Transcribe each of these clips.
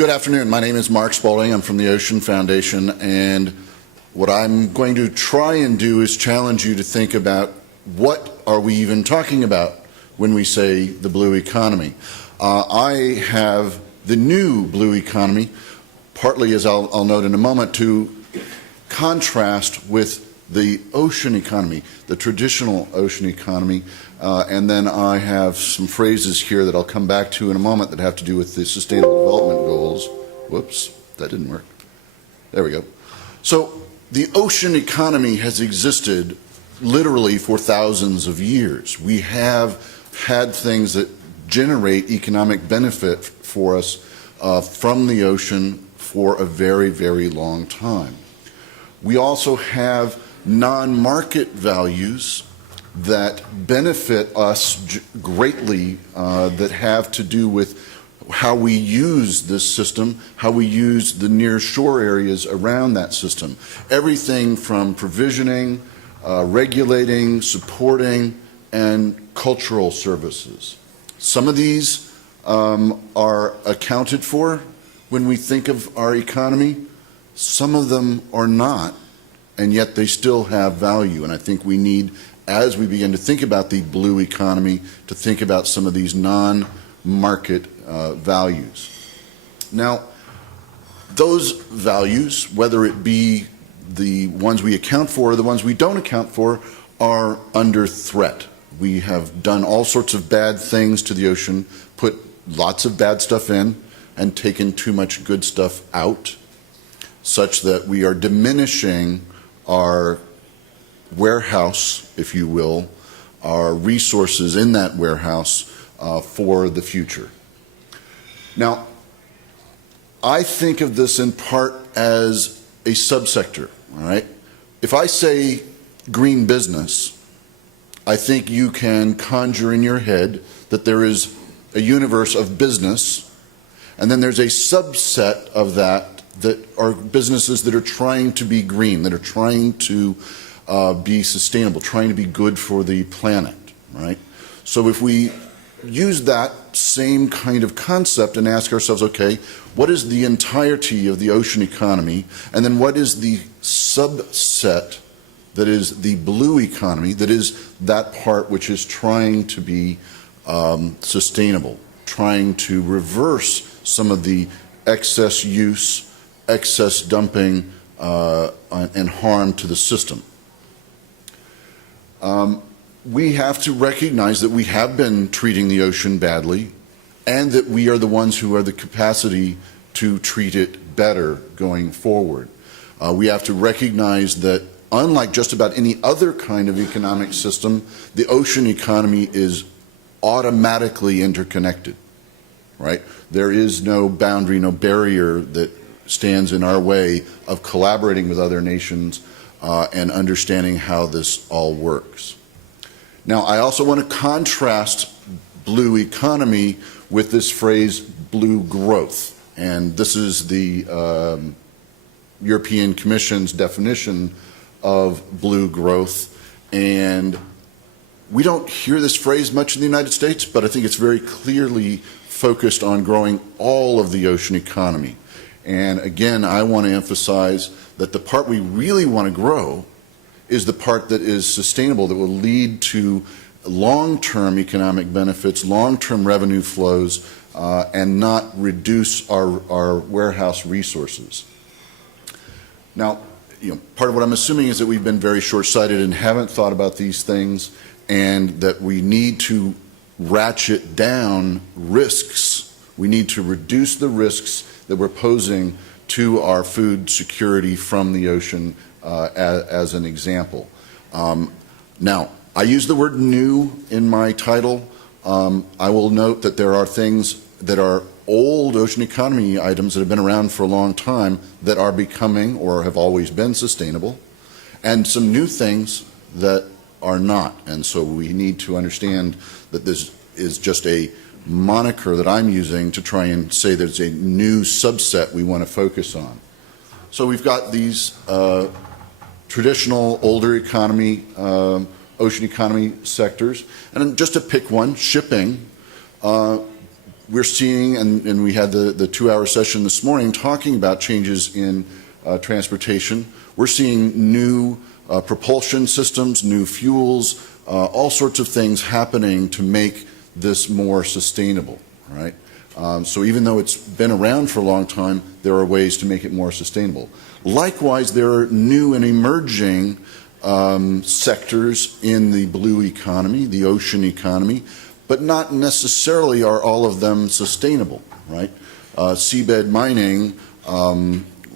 Good afternoon. My name is Mark Spalding. I'm from the Ocean Foundation, and what I'm going to try and do is challenge you to think about what are we even talking about when we say the blue economy. I have the new blue economy, partly, as I'll note in a moment, to contrast with the ocean economy, the traditional ocean economy, and then I have some phrases here that I'll come back to in a moment that have to do with the Sustainable Development Goals. Whoops, that didn't work. There we go. So the ocean economy has existed literally for thousands of years. We have had things that generate economic benefit for us from the ocean for a very, very long time. We also have non-market values that benefit us greatly that have to do with how we use this system, how we use the near shore areas around that system. Everything from provisioning, regulating, supporting, and cultural services. Some of these are accounted for when we think of our economy. Some of them are not, and yet they still have value. And I think we need, as we begin to think about the blue economy, to think about some of these non-market values. Now, those values, whether it be the ones we account for or the ones we don't account for, are under threat. We have done all sorts of bad things to the ocean, put lots of bad stuff in, and taken too much good stuff out, such that we are diminishing our warehouse, if you will, our resources in that warehouse for the future. Now, I think of this in part as a subsector, all right? If I say green business, I think you can conjure in your head that there is a universe of business, and then there's a subset of that are businesses that are trying to be green, that are trying to be sustainable, trying to be good for the planet, right? So if we use that same kind of concept and ask ourselves, okay, what is the entirety of the ocean economy, and then what is the subset that is the blue economy, that is that part which is trying to be sustainable, trying to reverse some of the excess use, excess dumping, and harm to the system. We have to recognize that we have been treating the ocean badly, and that we are the ones who have the capacity to treat it better going forward. We have to recognize that unlike just about any other kind of economic system, the ocean economy is automatically interconnected, right? There is no boundary, no barrier that stands in our way of collaborating with other nations and understanding how this all works. Now, I also want to contrast blue economy with this phrase blue growth, and this is the European Commission's definition of blue growth, and we don't hear this phrase much in the United States, but I think it's very clearly focused on growing all of the ocean economy. And again, I want to emphasize that the part we really want to grow is the part that is sustainable, that will lead to long-term economic benefits, long-term revenue flows, and not reduce our warehouse resources. Now, part of what I'm assuming is that we've been very short-sighted and haven't thought about these things, and that we need to ratchet down risks. We need to reduce the risks that we're posing to our food security from the ocean as an example. Now, I use the word new in my title. I will note that there are things that are old ocean economy items that have been around for a long time that are becoming or have always been sustainable, and some new things that are not. And so we need to understand that this is just a moniker that I'm using to try and say there's a new subset we want to focus on. So we've got these traditional older economy, ocean economy sectors, and just to pick one, shipping. we're seeing, and we had the 2-hour session this morning talking about changes in transportation. We're seeing new propulsion systems, new fuels, all sorts of things happening to make this more sustainable, right? So even though it's been around for a long time, there are ways to make it more sustainable. Likewise, there are new and emerging sectors in the blue economy, the ocean economy, but not necessarily are all of them sustainable, right? Seabed mining,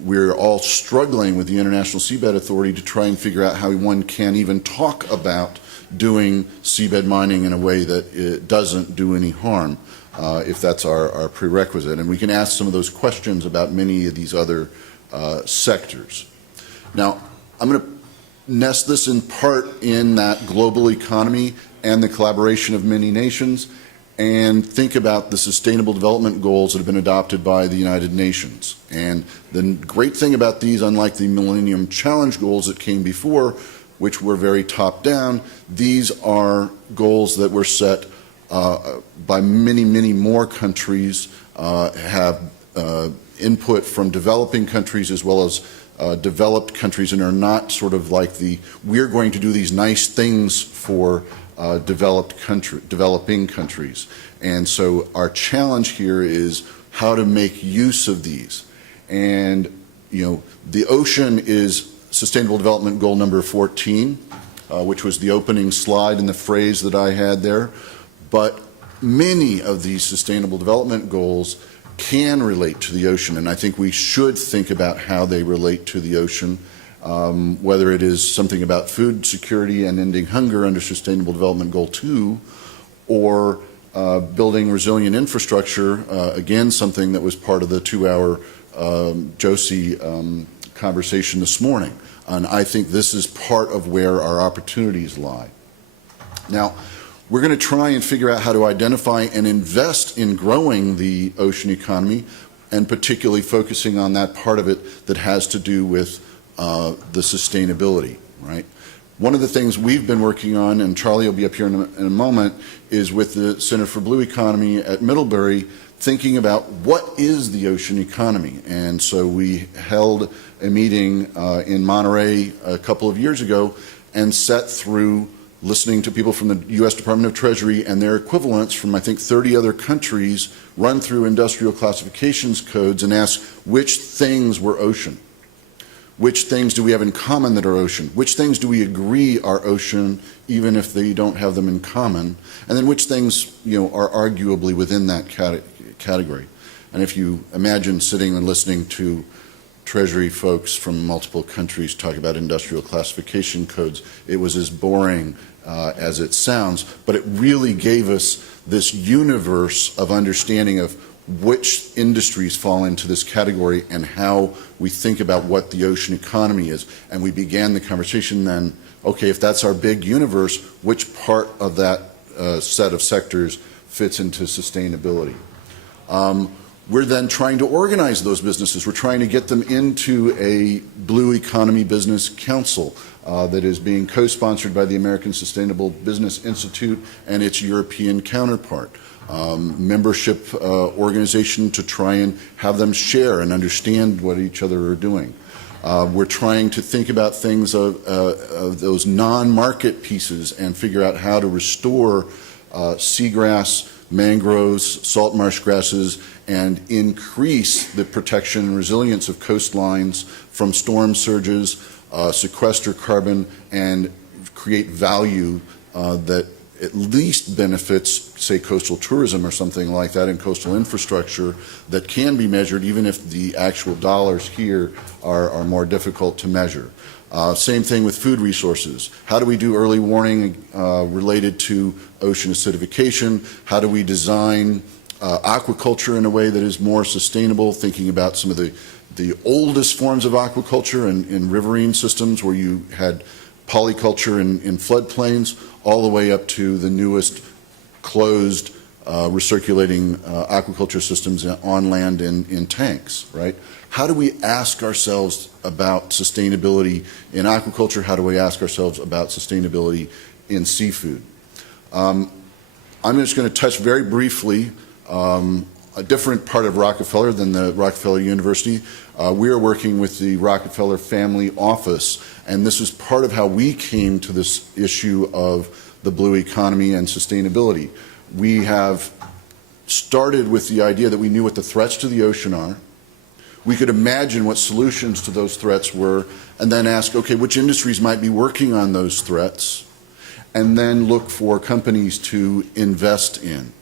we're all struggling with the International Seabed Authority to try and figure out how one can even talk about doing seabed mining in a way that it doesn't do any harm, if that's our prerequisite. And we can ask some of those questions about many of these other sectors. Now, I'm going to nest this in part in that global economy and the collaboration of many nations, and think about the Sustainable Development Goals that have been adopted by the United Nations. And the great thing about these, unlike the Millennium Challenge goals that came before, which were very top-down, these are goals that were set by many, many more countries, have input from developing countries as well as developed countries, and are not sort of like we're going to do these nice things for developing countries. And so our challenge here is how to make use of these. And, the ocean is Sustainable Development Goal number 14, which was the opening slide and the phrase that I had there. But many of these Sustainable Development Goals can relate to the ocean, and I think we should think about how they relate to the ocean, whether it is something about food security and ending hunger under Sustainable Development Goal 2, or building resilient infrastructure, again, something that was part of the 2-hour Josie conversation this morning. And I think this is part of where our opportunities lie. Now, we're going to try and figure out how to identify and invest in growing the ocean economy, and particularly focusing on that part of it that has to do with the sustainability, right? One of the things we've been working on, and Charlie will be up here in a moment, is with the Center for Blue Economy at Middlebury, thinking about what is the ocean economy. And so we held a meeting in Monterey a couple of years ago and sat through listening to people from the U.S. Department of Treasury and their equivalents from, I think, 30 other countries, run through industrial classifications codes and ask which things were ocean. Which things do we have in common that are ocean? Which things do we agree are ocean, even if they don't have them in common? And then which things, are arguably within that category? And if you imagine sitting and listening to Treasury folks from multiple countries talk about industrial classification codes, it was as boring as it sounds, but it really gave us this universe of understanding of which industries fall into this category and how we think about what the ocean economy is. And we began the conversation then, okay, if that's our big universe, which part of that set of sectors fits into sustainability? We're then trying to organize those businesses. We're trying to get them into a Blue Economy Business Council that is being co-sponsored by the American Sustainable Business Institute and its European counterpart. Membership organization to try and have them share and understand what each other are doing. We're trying to think about things of those non-market pieces and figure out how to restore seagrass, mangroves, salt marsh grasses, and increase the protection and resilience of coastlines from storm surges, sequester carbon, and create value that at least benefits, say, coastal tourism or something like that, and coastal infrastructure that can be measured, even if the actual dollars here are more difficult to measure. Same thing with food resources. How do we do early warning related to ocean acidification? How do we design aquaculture in a way that is more sustainable, thinking about some of the oldest forms of aquaculture in riverine systems where you had polyculture in floodplains, all the way up to the newest closed recirculating aquaculture systems on land in tanks, right? How do we ask ourselves about sustainability in aquaculture? How do we ask ourselves about sustainability in seafood? I'm just going to touch very briefly a different part of Rockefeller than the Rockefeller University. We are working with the Rockefeller Family Office, and this is part of how we came to this issue of the blue economy and sustainability. We have started with the idea that we knew what the threats to the ocean are. We could imagine what solutions to those threats were, and then ask, okay, which industries might be working on those threats, and then look for companies to invest in.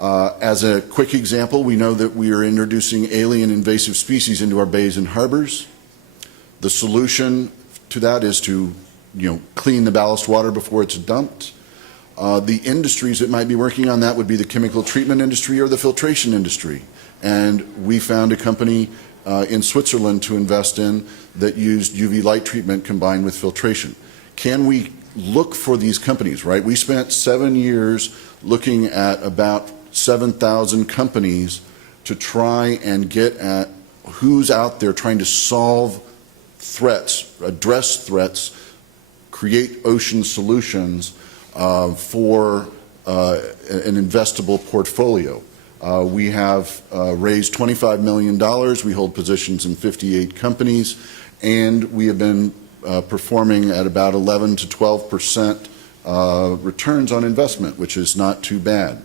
As a quick example, we know that we are introducing alien invasive species into our bays and harbors. The solution to that is to, clean the ballast water before it's dumped. The industries that might be working on that would be the chemical treatment industry or the filtration industry. And we found a company in Switzerland to invest in that used UV light treatment combined with filtration. Can we look for these companies, right? We spent 7 years looking at about 7,000 companies to try and get at who's out there trying to solve threats, address threats, create ocean solutions for an investable portfolio. We have raised $25 million. We hold positions in 58 companies, and we have been performing at about 11 to 12% returns on investment, which is not too bad.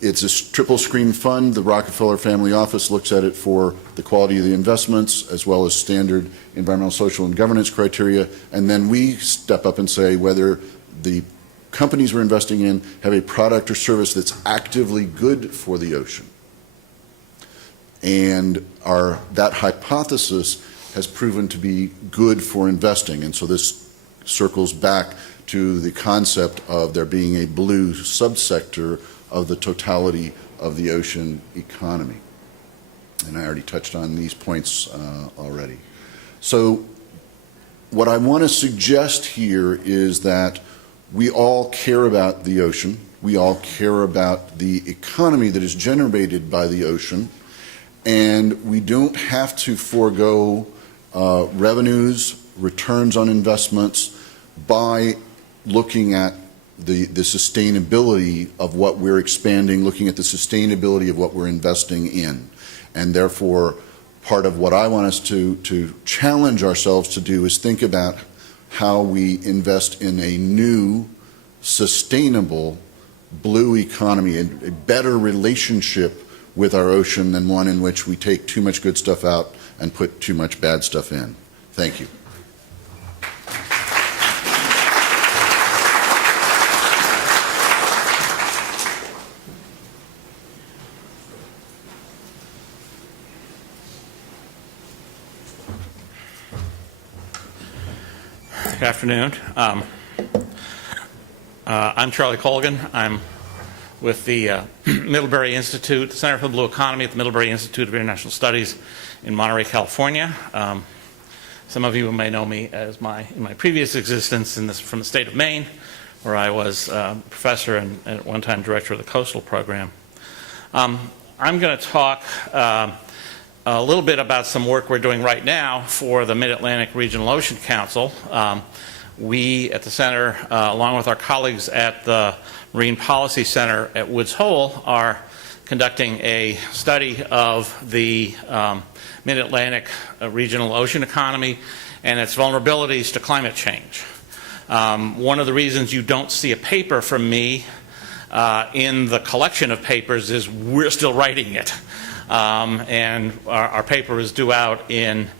It's a triple screen fund. The Rockefeller Family Office looks at it for the quality of the investments as well as standard environmental, social, and governance criteria, and then we step up and say whether the companies we're investing in have a product or service that's actively good for the ocean. And that hypothesis has proven to be good for investing, and so this circles back to the concept of there being a blue subsector of the totality of the ocean economy. And I already touched on these points already. So what I want to suggest here is that we all care about the ocean. We all care about the economy that is generated by the ocean. And we don't have to forego revenues, returns on investments by looking at the sustainability of what we're expanding, looking at the sustainability of what we're investing in. And therefore, part of what I want us to challenge ourselves to do is think about how we invest in a new, sustainable blue economy, a better relationship with our ocean than one in which we take too much good stuff out and put too much bad stuff in. Thank you. Good afternoon. I'm Charlie Colgan. I'm with the Middlebury Institute, Center for the Blue Economy at the Middlebury Institute of International Studies in Monterey, California. Some of you may know me as in my previous existence from the state of Maine, where I was professor and at one time director of the coastal program. I'm going to talk a little bit about some work we're doing right now for the MidAtlantic Regional Ocean Council. We at the center, along with our colleagues at the Marine Policy Center at Woods Hole, are conducting a study of the Mid-Atlantic regional ocean economy and its vulnerabilities to climate change. One of the reasons you don't see a paper from me in the collection of papers is we're still writing it. And our paper is due out in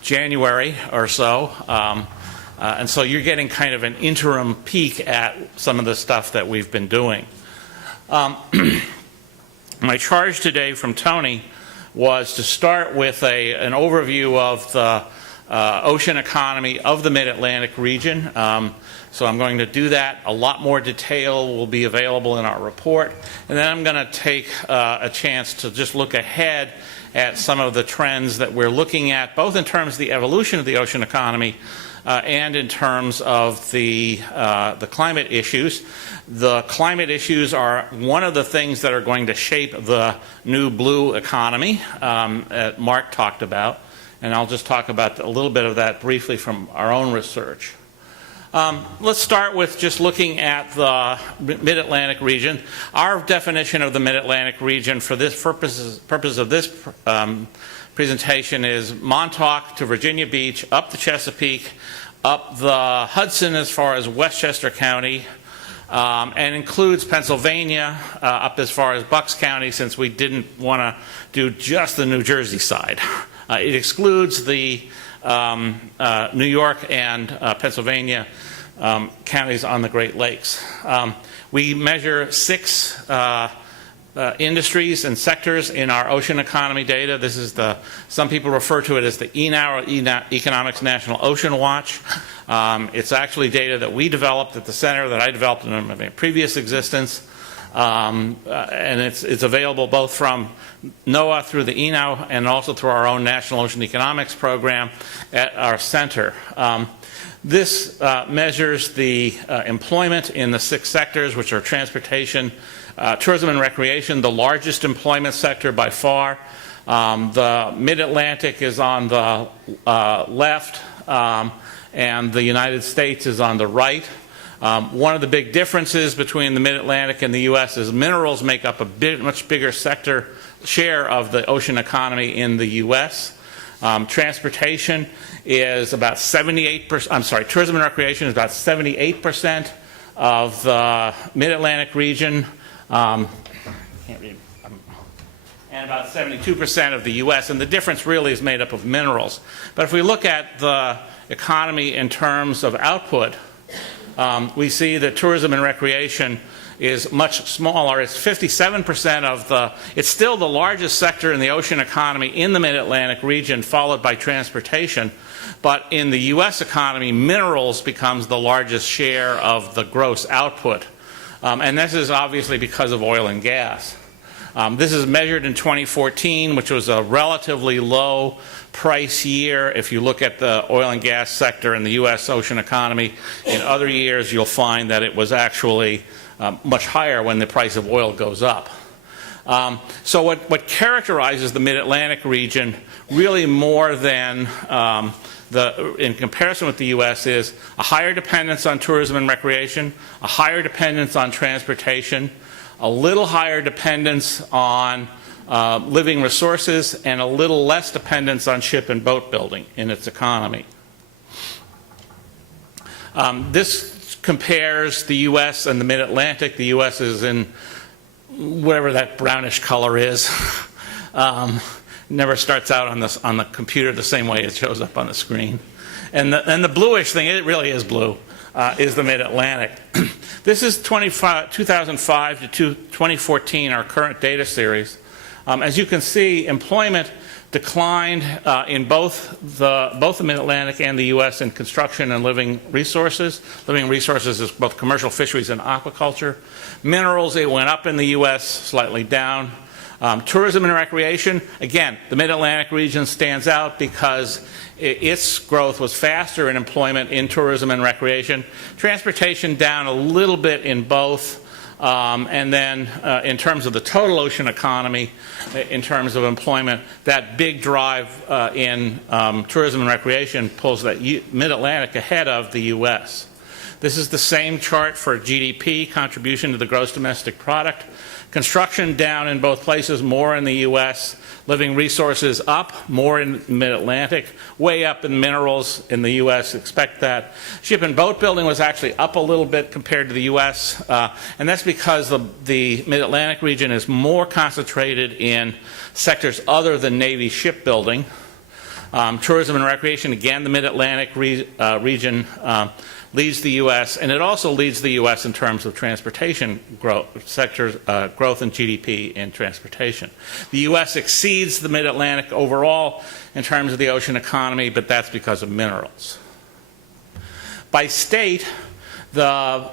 January or so. And so you're getting kind of an interim peek at some of the stuff that we've been doing. My charge today from Tony was to start with an overview of the ocean economy of the Mid-Atlantic region. So I'm going to do that. A lot more detail will be available in our report. And then I'm going to take a chance to just look ahead at some of the trends that we're looking at, both in terms of the evolution of the ocean economy and in terms of the climate issues. The climate issues are one of the things that are going to shape the new blue economy that Mark talked about, and I'll just talk about a little bit of that briefly from our own research. Let's start with just looking at the Mid-Atlantic region. Our definition of the Mid-Atlantic region for this purpose of this presentation is Montauk to Virginia Beach, up the Chesapeake, up the Hudson as far as Westchester County, and includes Pennsylvania up as far as Bucks County, since we didn't want to do just the New Jersey side. It excludes the New York and Pennsylvania counties on the Great Lakes. We measure 6 industries and sectors in our ocean economy data. This is some people refer to it as the ENOW, or Economics National Ocean Watch. It's actually data that we developed at the center, that I developed in my previous existence. And it's available both from NOAA through the ENOW and also through our own National Ocean Economics program at our center. This measures the employment in the 6 sectors, which are transportation, tourism and recreation, the largest employment sector by far. The Mid-Atlantic is on the left, and the United States is on the right. One of the big differences between the Mid-Atlantic and the U.S. is minerals make up a much bigger share of the ocean economy in the U.S. Transportation is about 78%, I'm sorry, tourism and recreation is about 78% of the Mid-Atlantic region, and about 72% of the U.S., and the difference really is made up of minerals. But if we look at the economy in terms of output, we see that tourism and recreation is much smaller. It's 57% of it's still the largest sector in the ocean economy in the Mid-Atlantic region, followed by transportation. But in the U.S. economy, minerals becomes the largest share of the gross output. And this is obviously because of oil and gas. This is measured in 2014, which was a relatively low price year. If you look at the oil and gas sector in the U.S. ocean economy, in other years you'll find that it was actually much higher when the price of oil goes up. So what characterizes the Mid-Atlantic region really more than in comparison with the U.S. is a higher dependence on tourism and recreation, a higher dependence on transportation, a little higher dependence on living resources, and a little less dependence on ship and boat building in its economy. This compares the U.S. and the Mid-Atlantic. The U.S. is in whatever that brownish color is. Never starts out on the computer the same way it shows up on the screen. And the bluish thing, it really is blue, is the Mid-Atlantic. This is 2005 to 2014, our current data series. As you can see, employment declined in both the Mid-Atlantic and the U.S. in construction and living resources. Living resources is both commercial fisheries and aquaculture. Minerals, it went up in the U.S., slightly down. Tourism and recreation, again, the Mid-Atlantic region stands out because its growth was faster in employment in tourism and recreation. Transportation down a little bit in both. And then in terms of the total ocean economy, in terms of employment, that big drive in tourism and recreation pulls that Mid-Atlantic ahead of the U.S. This is the same chart for GDP, contribution to the gross domestic product. Construction down in both places, more in the U.S. Living resources up, more in Mid-Atlantic. Way up in minerals in the U.S., expect that. Ship and boat building was actually up a little bit compared to the U.S. And that's because the Mid-Atlantic region is more concentrated in sectors other than Navy shipbuilding. Tourism and recreation, again, the Mid-Atlantic region leads the U.S., and it also leads the U.S. in terms of transportation growth, sectors, growth in GDP in transportation. The U.S. exceeds the Mid-Atlantic overall in terms of the ocean economy, but that's because of minerals. By state, the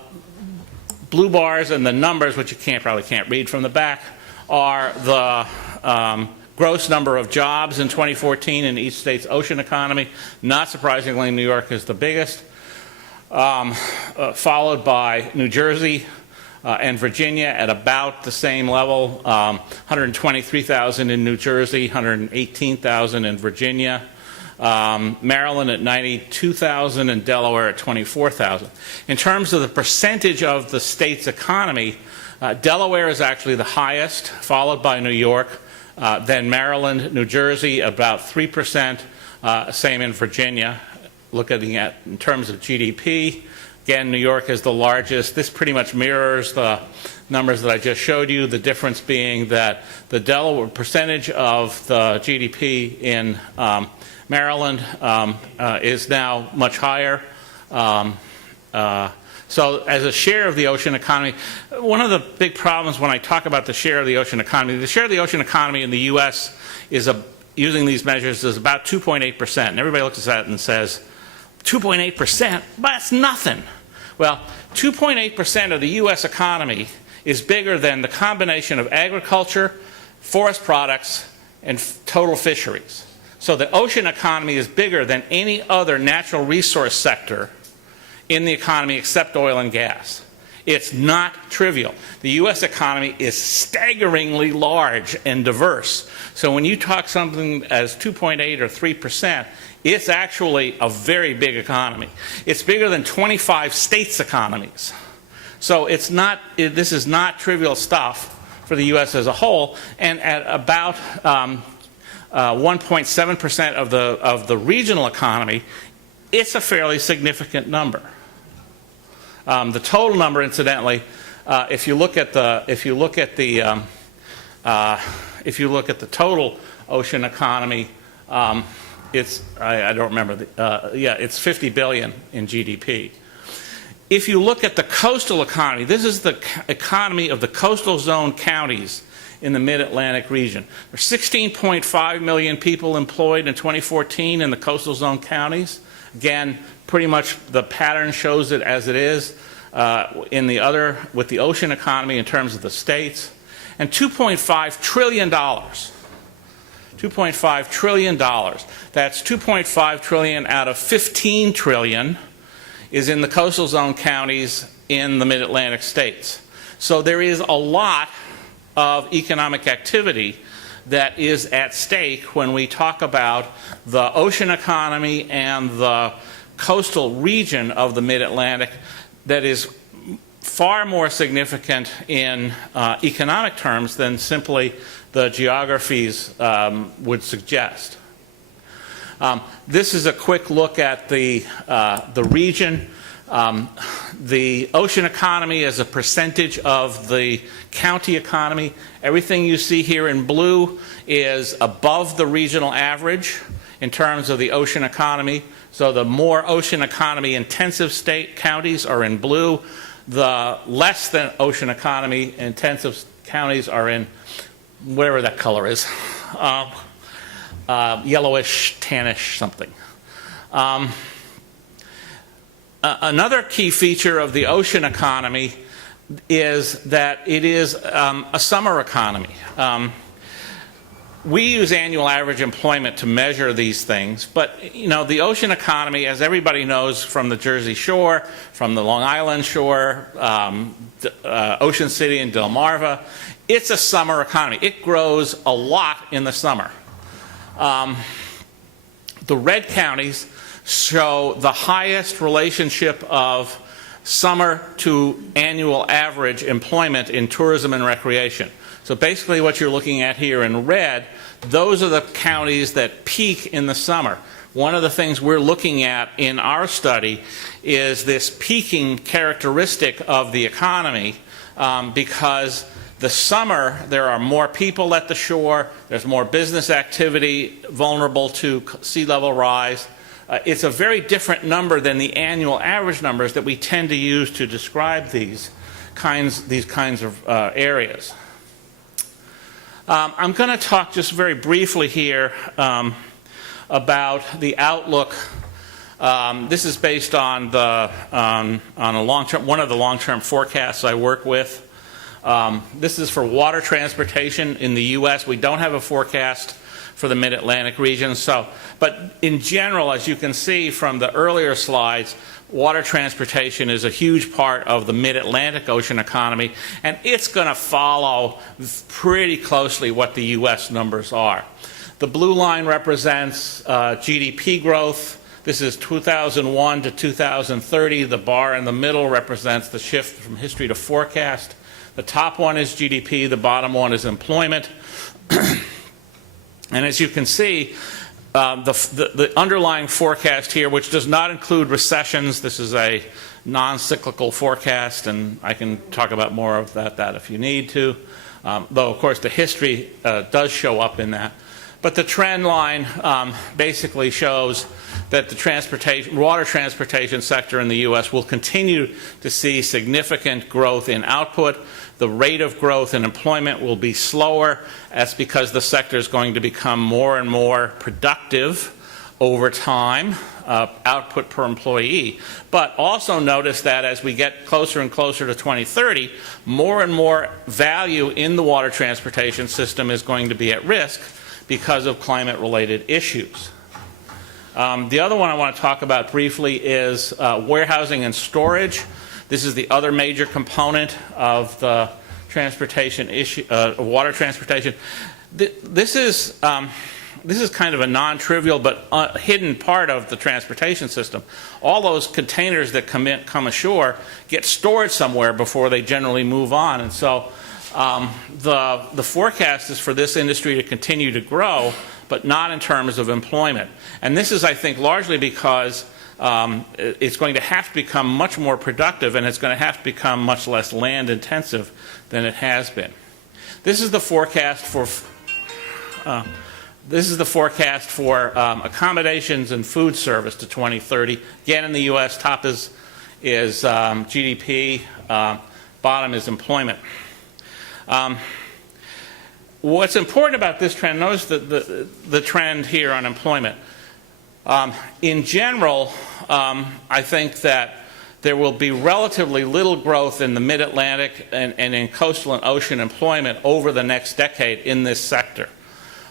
blue bars and the numbers, which you probably can't read from the back, are the gross number of jobs in 2014 in each state's ocean economy. Not surprisingly, New York is the biggest. Followed by New Jersey and Virginia at about the same level, 123,000 in New Jersey, 118,000 in Virginia. Maryland at 92,000, and Delaware at 24,000. In terms of the percentage of the state's economy, Delaware is actually the highest, followed by New York, then Maryland, New Jersey, about 3%, same in Virginia. Looking at in terms of GDP, again, New York is the largest. This pretty much mirrors the numbers that I just showed you, the difference being that the Delaware percentage of the GDP in Maryland is now much higher. So as a share of the ocean economy, one of the big problems when I talk about the share of the ocean economy, the share of the ocean economy in the U.S. is, using these measures, is about 2.8%. And everybody looks at that and says, 2.8%? That's nothing. Well, 2.8% of the U.S. economy is bigger than the combination of agriculture, forest products, and total fisheries. So the ocean economy is bigger than any other natural resource sector in the economy except oil and gas. It's not trivial. The U.S. economy is staggeringly large and diverse. So when you talk something as 2.8 or 3%, it's actually a very big economy. It's bigger than 25 states' economies. So it's not, this is not trivial stuff for the U.S. as a whole, and at about 1.7% of the regional economy, it's a fairly significant number. The total number, incidentally, if you look at the total ocean economy, it's I don't remember. It's 50 billion in GDP. If you look at the coastal economy, this is the economy of the coastal zone counties in the Mid-Atlantic region. There's 16.5 million people employed in 2014 in the coastal zone counties. Again, pretty much the pattern shows it as it is in the other, with the ocean economy in terms of the states. And $2.5 trillion. $2.5 trillion. That's 2.5 trillion out of 15 trillion is in the coastal zone counties in the Mid-Atlantic states. So there is a lot of economic activity that is at stake when we talk about the ocean economy and the coastal region of the Mid-Atlantic that is far more significant in economic terms than simply the geographies would suggest. This is a quick look at the region. The ocean economy is a percentage of the county economy. Everything you see here in blue is above the regional average in terms of the ocean economy. So the more ocean economy intensive state counties are in blue. The less than ocean economy intensive counties are in whatever that color is. Yellowish, tannish, something. Another key feature of the ocean economy is that it is a summer economy. We use annual average employment to measure these things, but you know, the ocean economy, as everybody knows from the Jersey Shore, from the Long Island shore, Ocean City and Delmarva, it's a summer economy. It grows a lot in the summer. The red counties show the highest relationship of summer to annual average employment in tourism and recreation. So basically what you're looking at here in red, those are the counties that peak in the summer. One of the things we're looking at in our study is this peaking characteristic of the economy because the summer there are more people at the shore, there's more business activity vulnerable to sea level rise. It's a very different number than the annual average numbers that we tend to use to describe these kinds of areas. I'm going to talk just very briefly here about the outlook. This is based on a long-term, one of the long-term forecasts I work with. This is for water transportation in the U.S. We don't have a forecast for the Mid-Atlantic region. But in general, as you can see from the earlier slides, water transportation is a huge part of the Mid-Atlantic ocean economy, and it's going to follow pretty closely what the U.S. numbers are. The blue line represents GDP growth. This is 2001 to 2030. The bar in the middle represents the shift from history to forecast. The top one is GDP. The bottom one is employment. And as you can see, the underlying forecast here, which does not include recessions, this is a non-cyclical forecast, and I can talk about more of that if you need to, though of course the history does show up in that. But the trend line basically shows that the water transportation sector in the U.S. will continue to see significant growth in output. The rate of growth in employment will be slower. That's because the sector is going to become more and more productive over time, output per employee. But also notice that as we get closer and closer to 2030, more and more value in the water transportation system is going to be at risk because of climate-related issues. The other one I want to talk about briefly is warehousing and storage. This is the other major component of the transportation issue, water transportation. This is kind of a non-trivial but hidden part of the transportation system. All those containers that come ashore get stored somewhere before they generally move on, and so the forecast is for this industry to continue to grow, but not in terms of employment. And this is, I think, largely because it's going to have to become much more productive, and it's going to have to become much less land intensive than it has been. This is the forecast for accommodations and food service to 2030. Again, in the U.S., top is GDP, bottom is employment. What's important about this trend, notice the trend here on employment. In general, I think that there will be relatively little growth in the Mid-Atlantic and in coastal and ocean employment over the next decade in this sector.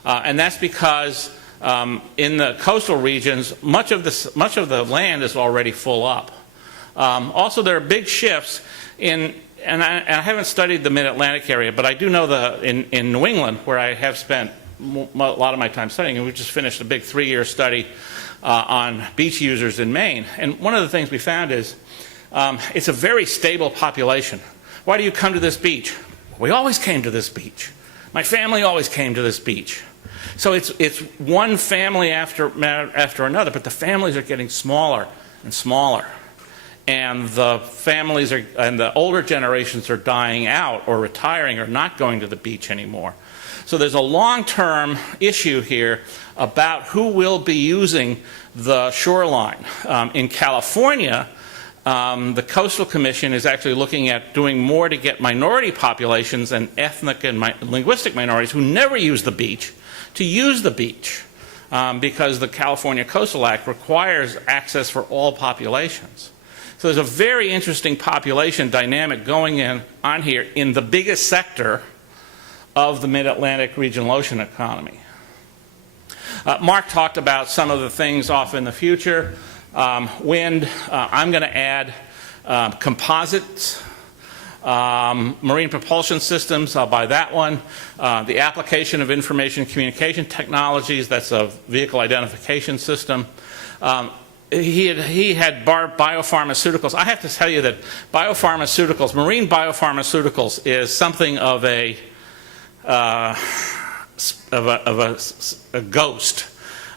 And that's because in the coastal regions, much of the land is already full up. Also, there are big shifts in, and I haven't studied the Mid-Atlantic area, but I do know in New England, where I have spent a lot of my time studying, and we just finished a big 3-year study on beach users in Maine. And one of the things we found is it's a very stable population. Why do you come to this beach? We always came to this beach. My family always came to this beach. So it's one family after another, but the families are getting smaller and smaller. And the families and the older generations are dying out or retiring or not going to the beach anymore. So there's a long-term issue here about who will be using the shoreline. In California, the Coastal Commission is actually looking at doing more to get minority populations and ethnic and linguistic minorities who never use the beach to use the beach, because the California Coastal Act requires access for all populations. So there's a very interesting population dynamic going on here in the biggest sector of the Mid-Atlantic regional ocean economy. Mark talked about some of the things off in the future. Wind, I'm going to add composites, marine propulsion systems, I'll buy that one. The application of information communication technologies, that's a vehicle identification system. He had biopharmaceuticals. I have to tell you that biopharmaceuticals, marine biopharmaceuticals, is something of a ghost.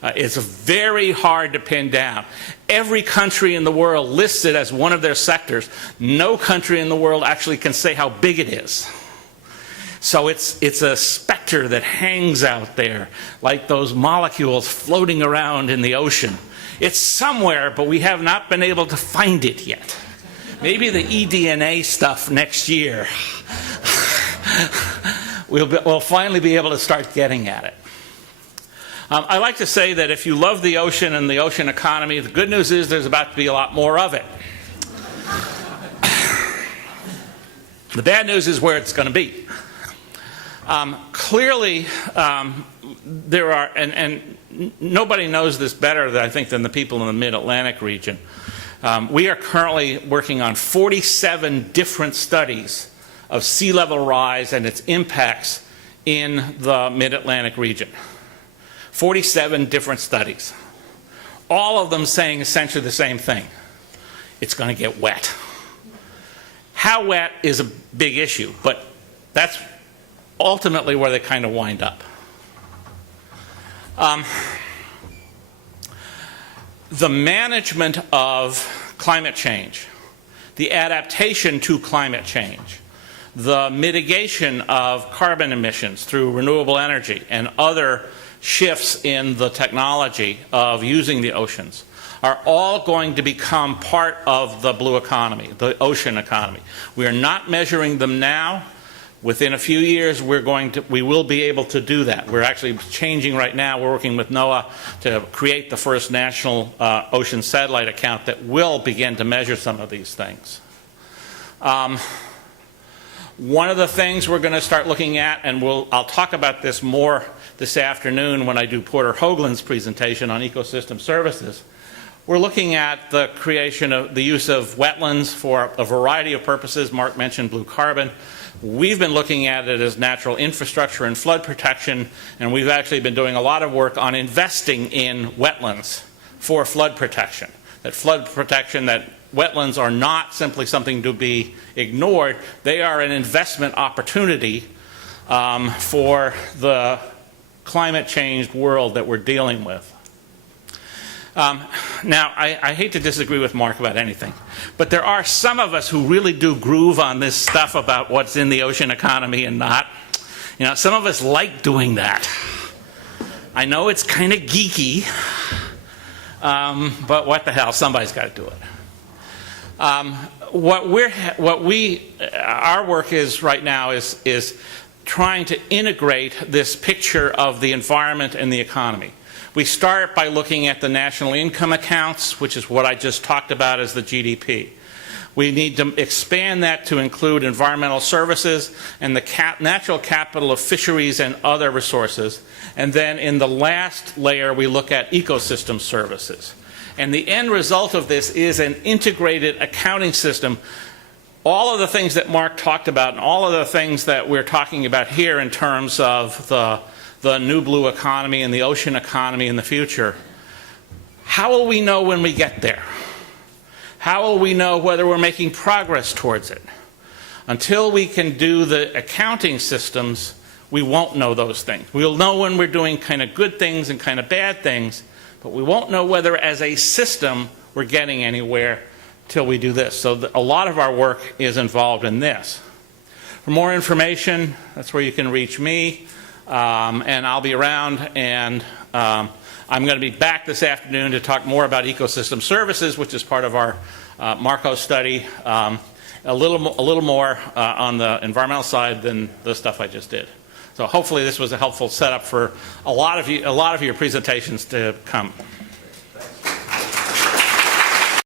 It's very hard to pin down. Every country in the world lists it as one of their sectors. No country in the world actually can say how big it is. So it's a specter that hangs out there, like those molecules floating around in the ocean. It's somewhere, but we have not been able to find it yet. Maybe the eDNA stuff next year. We'll finally be able to start getting at it. I like to say that if you love the ocean and the ocean economy, the good news is there's about to be a lot more of it. The bad news is where it's going to be. Clearly, there are, and nobody knows this better, I think, than the people in the Mid-Atlantic region. We are currently working on 47 different studies of sea level rise and its impacts in the Mid-Atlantic region. 47 different studies, all of them saying essentially the same thing. It's going to get wet. How wet is a big issue, but that's ultimately where they kind of wind up. The management of climate change, the adaptation to climate change, the mitigation of carbon emissions through renewable energy and other shifts in the technology of using the oceans are all going to become part of the blue economy, the ocean economy. We are not measuring them now. Within a few years, we will be able to do that. We're actually changing right now. We're working with NOAA to create the first national ocean satellite account that will begin to measure some of these things. One of the things we're going to start looking at, and I'll talk about this more this afternoon when I do Porter Hoagland's presentation on ecosystem services, we're looking at the creation of the use of wetlands for a variety of purposes. Mark mentioned blue carbon. We've been looking at it as natural infrastructure and flood protection, and we've actually been doing a lot of work on investing in wetlands for flood protection. That wetlands are not simply something to be ignored. They are an investment opportunity for the climate changed world that we're dealing with. Now, I hate to disagree with Mark about anything, but there are some of us who really do groove on this stuff about what's in the ocean economy and not. You know, some of us like doing that. I know it's kind of geeky, but what the hell, somebody's got to do it. Our work is right now is trying to integrate this picture of the environment and the economy. We start by looking at the national income accounts, which is what I just talked about as the GDP. We need to expand that to include environmental services and the natural capital of fisheries and other resources. And then in the last layer, we look at ecosystem services. And the end result of this is an integrated accounting system. All of the things that Mark talked about and all of the things that we're talking about here in terms of the new blue economy and the ocean economy in the future, how will we know when we get there? How will we know whether we're making progress towards it? Until we can do the accounting systems, we won't know those things. We'll know when we're doing kind of good things and kind of bad things, but we won't know whether as a system we're getting anywhere till we do this. So a lot of our work is involved in this. For more information, that's where you can reach me. And I'll be around, and I'm going to be back this afternoon to talk more about ecosystem services, which is part of our Marco study, a little more on the environmental side than the stuff I just did. So hopefully this was a helpful setup for a lot of your presentations to come.